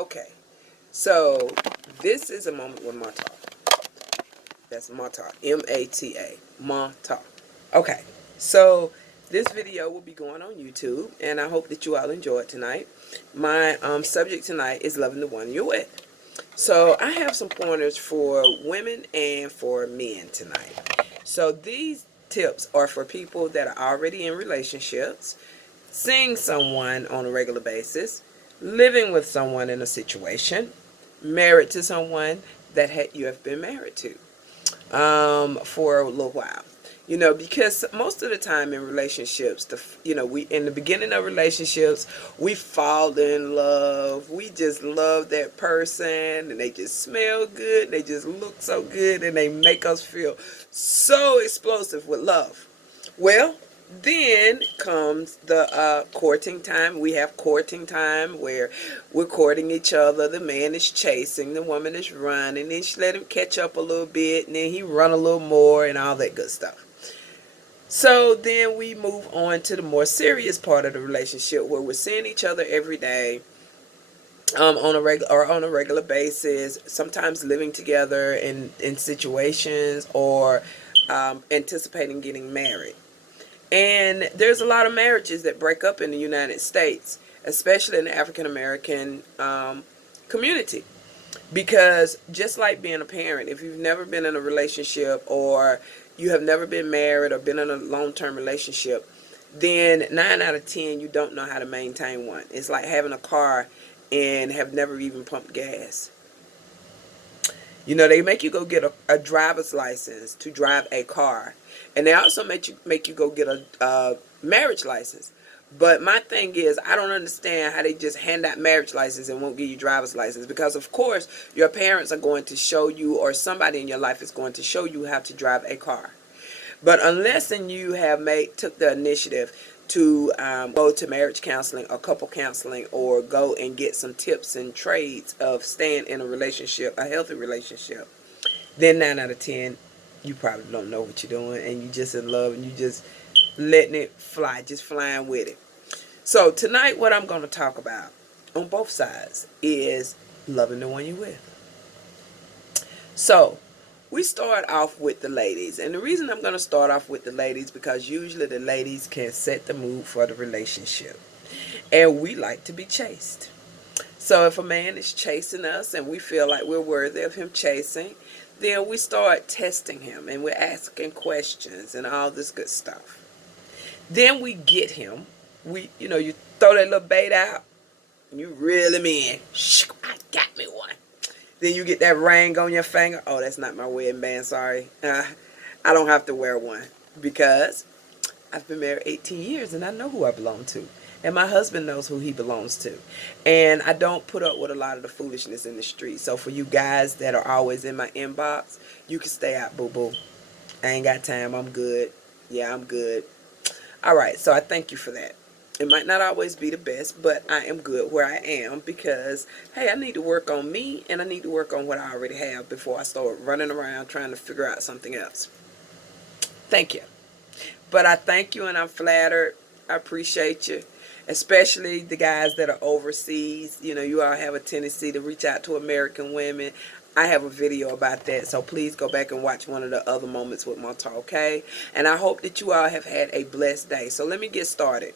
Okay, so this is a moment with Mata. That's Mata, M-A-T-A, Mata. Okay, so this video will be going on YouTube, and I hope that you all enjoy it tonight. My subject tonight is loving the one you're with. So I have some pointers for women and for men tonight. So these tips are for people that are already in relationships, seeing someone on a regular basis, living with someone in a situation, married to someone that you have been married to for a little while. Because most of the time in relationships, we in the beginning of relationships, we fall in love. We just love that person, and they just smell good. They just look so good, and they make us feel so explosive with love. Well, then comes the courting time. We have courting time where we're courting each other. The man is chasing, the woman is running. Then she let him catch up a little bit, and then he run a little more and all that good stuff. So then we move on to the more serious part of the relationship where we're seeing each other every day, on a regular basis, sometimes living together in situations, or anticipating getting married. And there's a lot of marriages that break up in the United States, especially in the African American community. Because just like being a parent, if you've never been in a relationship, or you have never been married or been in a long-term relationship, then 9 out of 10 you don't know how to maintain one. It's like having a car and have never even pumped gas. They make you go get a driver's license to drive a car, and they also make you go get a marriage license. But my thing is, I don't understand how they just hand out marriage license and won't give you driver's license, because of course your parents are going to show you, or somebody in your life is going to show you how to drive a car. But unless you have took the initiative to go to marriage counseling or couple counseling, or go and get some tips and trades of staying in a relationship, a healthy relationship, then 9 out of 10 you probably don't know what you're doing, and you just in love, and you just letting it fly, just flying with it. So tonight what I'm going to talk about on both sides is loving the one you're with. So we start off with the ladies, and the reason I'm going to start off with the ladies, because usually the ladies can set the mood for the relationship, and we like to be chased. So if a man is chasing us and we feel like we're worthy of him chasing, then we start testing him, and we're asking questions and all this good stuff. Then we get him. You throw that little bait out, and you reel him in. I got me one. Then you get that ring on your finger. Oh, that's not my wedding band, sorry. I don't have to wear one, because I've been married 18 years and I know who I belong to. And my husband knows who he belongs to. And I don't put up with a lot of the foolishness in the street. So for you guys that are always in my inbox, you can stay out, boo-boo. I ain't got time. I'm good. Yeah, I'm good. All right, so I thank you for that. It might not always be the best, but I am good where I am, because, hey, I need to work on me, and I need to work on what I already have before I start running around trying to figure out something else. Thank you. But I thank you, and I'm flattered. I appreciate you, especially the guys that are overseas. You all have a tendency to reach out to American women. I have a video about that, so please go back and watch one of the other moments with my talk, okay? And I hope that you all have had a blessed day. So let me get started.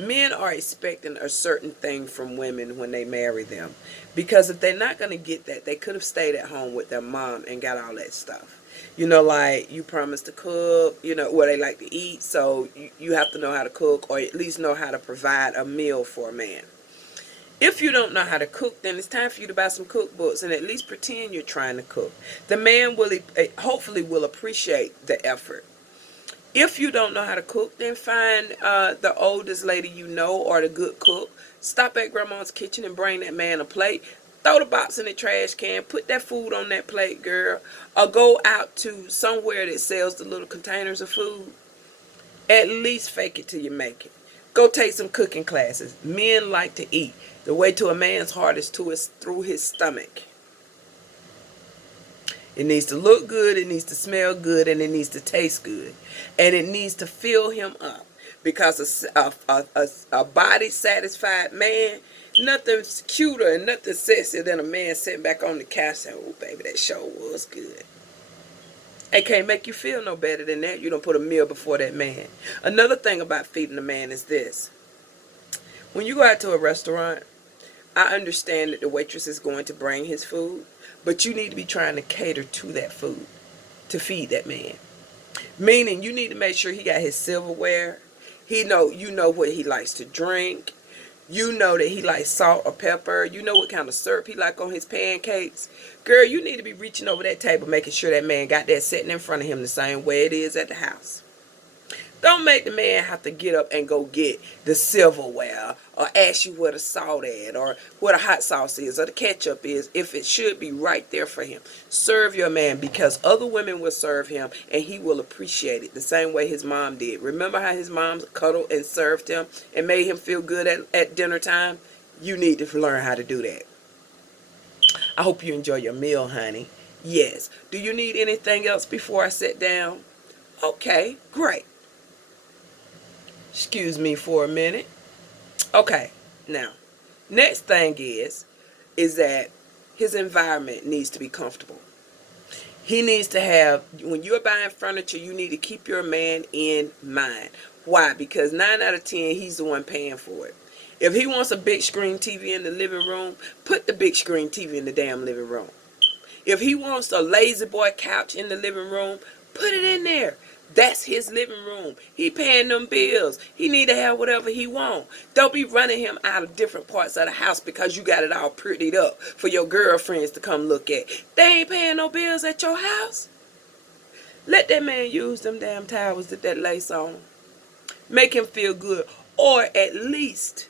Men are expecting a certain thing from women when they marry them, because if they're not going to get that, they could have stayed at home with their mom and got all that stuff. Like you promised to cook, what they like to eat, so you have to know how to cook, or at least know how to provide a meal for a man. If you don't know how to cook, then it's time for you to buy some cookbooks and at least pretend you're trying to cook. The man hopefully will appreciate the effort. If you don't know how to cook, then find the oldest lady you know, or the good cook. Stop at grandma's kitchen and bring that man a plate. Throw the box in the trash can. Put that food on that plate, girl. Or go out to somewhere that sells the little containers of food. At least fake it till you make it. Go take some cooking classes. Men like to eat. The way to a man's heart is through his stomach. It needs to look good, it needs to smell good, and it needs to taste good. And it needs to fill him up. Because a body-satisfied man Nothing's cuter and nothing sexier than a man sitting back on the couch saying, "Oh, baby, that show was good." It can't make you feel no better than that. You don't put a meal before that man. Another thing about feeding a man is this. When you go out to a restaurant, I understand that the waitress is going to bring his food, but you need to be trying to cater to that food to feed that man. Meaning you need to make sure he got his silverware. You know what he likes to drink. You know that he likes salt or pepper. You know what kind of syrup he like on his pancakes. Girl, you need to be reaching over that table, making sure that man got that sitting in front of him the same way it is at the house. Don't make the man have to get up and go get the silverware or ask you where the salt at or where the hot sauce is or the ketchup is if it should be right there for him. Serve your man, because other women will serve him and he will appreciate it the same way his mom did. Remember how his mom cuddled and served him and made him feel good at dinner time? You need to learn how to do that. I hope you enjoy your meal, honey. Yes. Do you need anything else before I sit down? Okay, great. Excuse me for a minute. Okay, now, next thing is that his environment needs to be comfortable. He needs to have, when you're buying furniture, you need to keep your man in mind. Why? Because 9 out of 10, he's the one paying for it. If he wants a big screen TV in the living room, put the big screen TV in the damn living room. If he wants a lazy boy couch in the living room, put it in there. That's his living room. He paying them bills. He need to have whatever he want. Don't be running him out of different parts of the house because you got it all prettied up for your girlfriends to come look at. They ain't paying no bills at your house. Let that man use them damn towels that lace on. Make him feel good. Or at least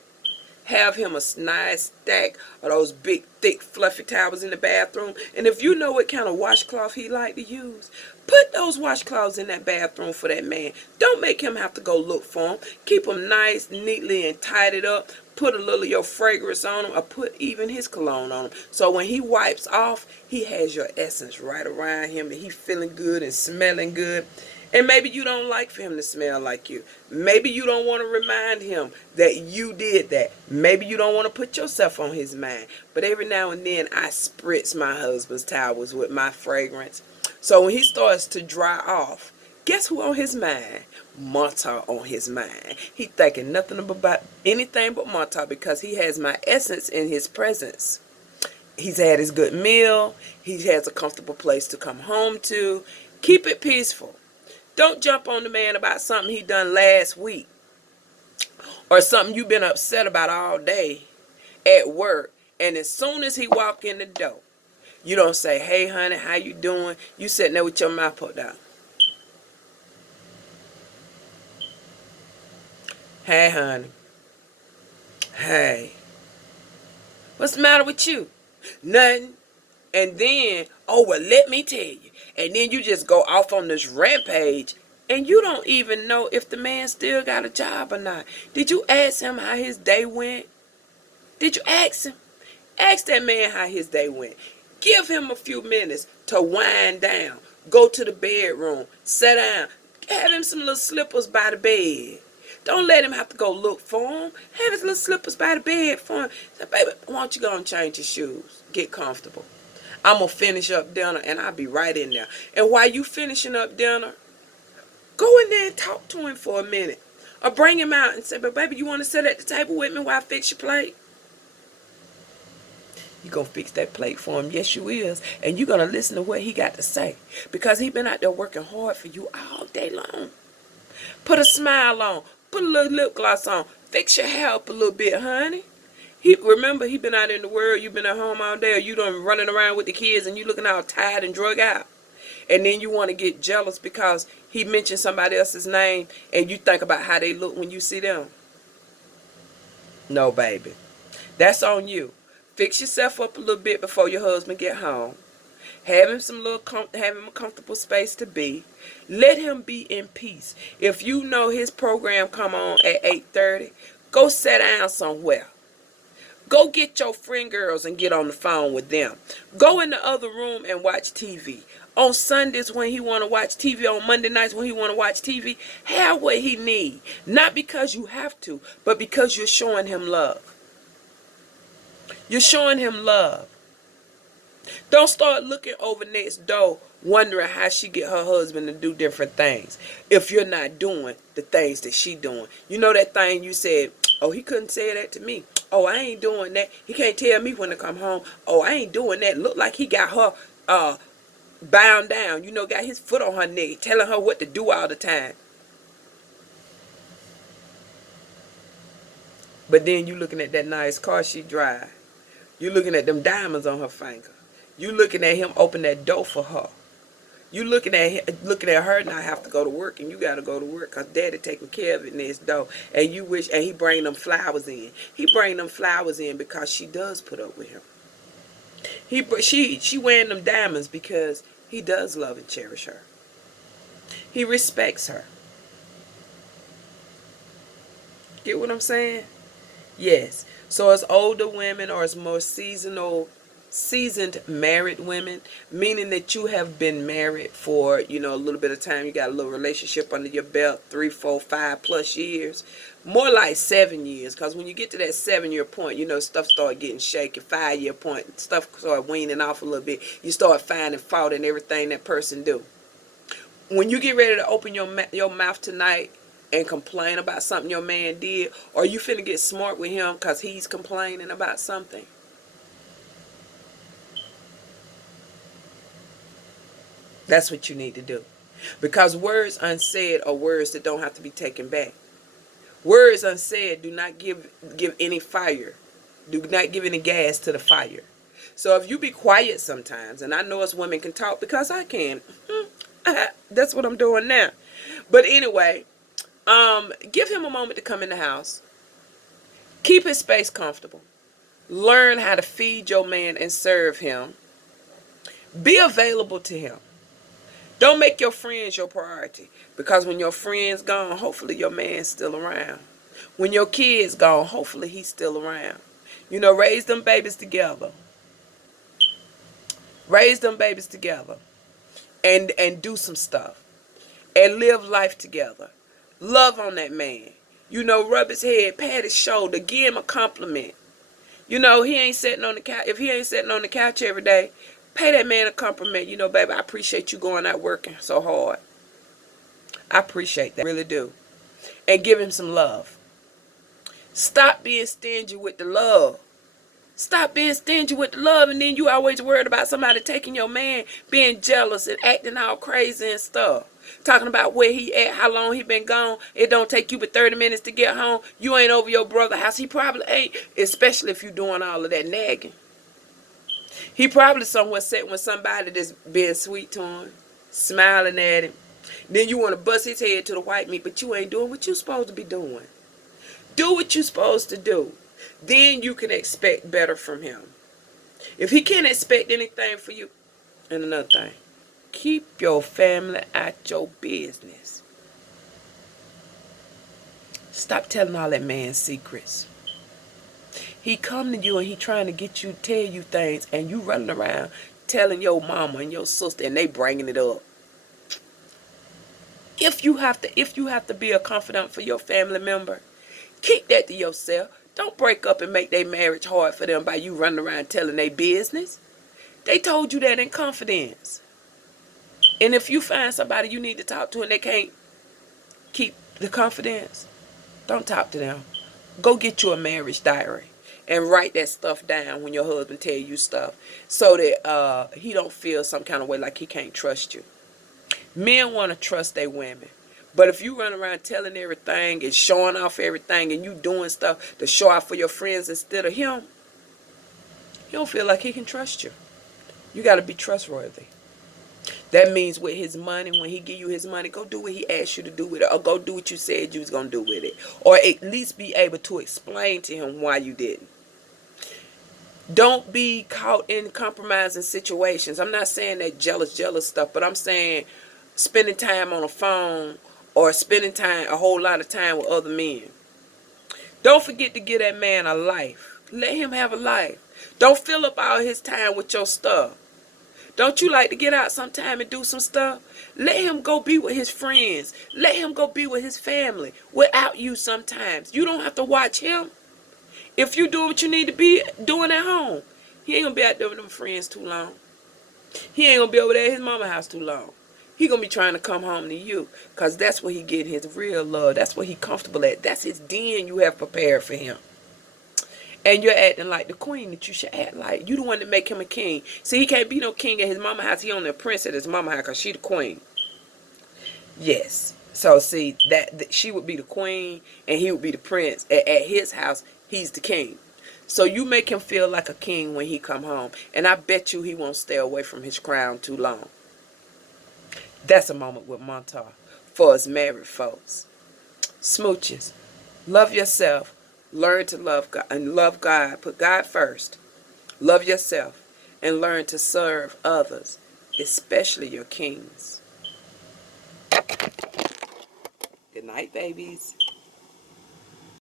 have him a nice stack of those big, thick, fluffy towels in the bathroom. And if you know what kind of washcloth he like to use, put those washcloths in that bathroom for that man. Don't make him have to go look for them. Keep them nice, neatly, and tidied up. Put a little of your fragrance on him, or put even his cologne on him. So when he wipes off, he has your essence right around him, and he's feeling good and smelling good. And maybe you don't like for him to smell like you. Maybe you don't want to remind him that you did that. Maybe you don't want to put yourself on his mind. But every now and then I spritz my husband's towels with my fragrance. So when he starts to dry off, guess who on his mind? Mata on his mind. He thinking nothing about anything but Mata, because he has my essence in his presence. He's had his good meal. He has a comfortable place to come home to. Keep it peaceful. Don't jump on the man about something he done last week or something you've been upset about all day at work. And as soon as he walk in the door, you don't say, "Hey, honey, how you doing?" You sitting there with your mouth put down. "Hey, honey. Hey. What's the matter with you?" "Nothing." And then, "Oh, well, let me tell you." And then you just go off on this rampage, and you don't even know if the man still got a job or not. Did you ask him how his day went? Did you ask him? Ask that man how his day went. Give him a few minutes to wind down. Go to the bedroom. Sit down. Have him some little slippers by the bed. Don't let him have to go look for him. Have his little slippers by the bed for him. Say, "Baby, why don't you go and change your shoes? Get comfortable. I'm going to finish up dinner, and I'll be right in there." And while you finishing up dinner, go in there and talk to him for a minute. Or bring him out and say, "But baby, you want to sit at the table with me while I fix your plate?" You're going to fix that plate for him. Yes, you is. And you're going to listen to what he got to say. Because he been out there working hard for you all day long. Put a smile on. Put a little lip gloss on. Fix your hair up a little bit, honey. Remember, he been out in the world, you been at home all day, or you done running around with the kids and you looking all tired and drug out. And then you want to get jealous because he mentioned somebody else's name and you think about how they look when you see them. No, baby. That's on you. Fix yourself up a little bit before your husband get home. Have him have him a comfortable space to be. Let him be in peace. If you know his program come on at 8:30, go sit down somewhere. Go get your friend girls and get on the phone with them. Go in the other room and watch TV. On Sundays when he want to watch TV, on Monday nights when he want to watch TV, have what he need. Not because you have to, but because you're showing him love. You're showing him love. Don't start looking over next door wondering how she get her husband to do different things if you're not doing the things that she doing. You know that thing you said, oh, he couldn't say that to me. Oh, I ain't doing that. He can't tell me when to come home. Oh, I ain't doing that. Look like he got her bound down. You know, got his foot on her neck, telling her what to do all the time. But then you looking at that nice car she drive. You looking at them diamonds on her finger. You looking at him open that door for her. You looking at her not have to go to work, and you got to go to work because daddy taking care of it next door. And you wish, and he bring them flowers in. He bring them flowers in because she does put up with him. She wearing them diamonds because he does love and cherish her. He respects her. Get what I'm saying? Yes. So as older women or as more seasoned married women, meaning that you have been married for, a little bit of time, you got a little relationship under your belt, 3, 4, 5+ years, more like 7 years, because when you get to that 7-year point, stuff start getting shaky. 5-year point, stuff start weaning off a little bit. You start finding fault in everything that person do. When you get ready to open your mouth tonight and complain about something your man did, or you finna get smart with him because he's complaining about something, that's what you need to do. Because words unsaid are words that don't have to be taken back. Words unsaid do not give any fire. Do not give any gas to the fire. So if you be quiet sometimes, and I know us women can talk because I can. That's what I'm doing now. But anyway, give him a moment to come in the house. Keep his space comfortable. Learn how to feed your man and serve him. Be available to him. Don't make your friends your priority, because when your friend's gone, hopefully your man's still around. When your kid's gone, hopefully he's still around. Raise them babies together. Raise them babies together. And do some stuff. And live life together. Love on that man. Rub his head, pat his shoulder, give him a compliment. He ain't sitting on the couch. If he ain't sitting on the couch every day, pay that man a compliment. Baby, I appreciate you going out working so hard. I appreciate that. I really do. And give him some love. Stop being stingy with the love. Stop being stingy with the love, and then you always worried about somebody taking your man, being jealous and acting all crazy and stuff. Talking about where he at, how long he been gone. It don't take you but 30 minutes to get home. You ain't over your brother's house. He probably ain't, especially if you doing all of that nagging. He probably somewhere sitting with somebody that's being sweet to him, smiling at him. Then you want to bust his head to the white meat, but you ain't doing what you supposed to be doing. Do what you supposed to do. Then you can expect better from him. If he can't expect anything for you, and another thing, keep your family out your business. Stop telling all that man's secrets. He come to you and he trying to get you, tell you things, and you running around telling your mama and your sister, and they bringing it up. If you have to be a confidant for your family member, keep that to yourself. Don't break up and make their marriage hard for them by you running around telling their business. They told you that in confidence. And if you find somebody you need to talk to and they can't keep the confidence, don't talk to them. Go get you a marriage diary and write that stuff down when your husband tell you stuff, so that he don't feel some kind of way like he can't trust you. Men want to trust their women. But if you run around telling everything and showing off everything, and you doing stuff to show off for your friends instead of him, he don't feel like he can trust you. You got to be trustworthy. That means with his money, when he give you his money, go do what he asked you to do with it, or go do what you said you was going to do with it, or at least be able to explain to him why you didn't. Don't be caught in compromising situations. I'm not saying that jealous stuff, but I'm saying spending time on a phone or spending a whole lot of time with other men. Don't forget to give that man a life. Let him have a life. Don't fill up all his time with your stuff. Don't you like to get out sometime and do some stuff? Let him go be with his friends. Let him go be with his family without you sometimes. You don't have to watch him. If you do what you need to be doing at home, he ain't gonna be out there with them friends too long. He ain't gonna be over there at his mama house too long. He gonna be trying to come home to you, cause that's where he getting his real love. That's where he comfortable at. That's his den you have prepared for him. And you're acting like the queen that you should act like. You the one that make him a king. See, he can't be no king at his mama house. He only a prince at his mama house, cause she the queen. Yes. So see that she would be the queen and he would be the prince. At his house, he's the king. So you make him feel like a king when he come home, and I bet you he won't stay away from his crown too long. That's a moment with Montar for us married folks. Smooches, love yourself, learn to love God and love God. Put God first. Love yourself and learn to serve others, especially your kings. Good night, babies.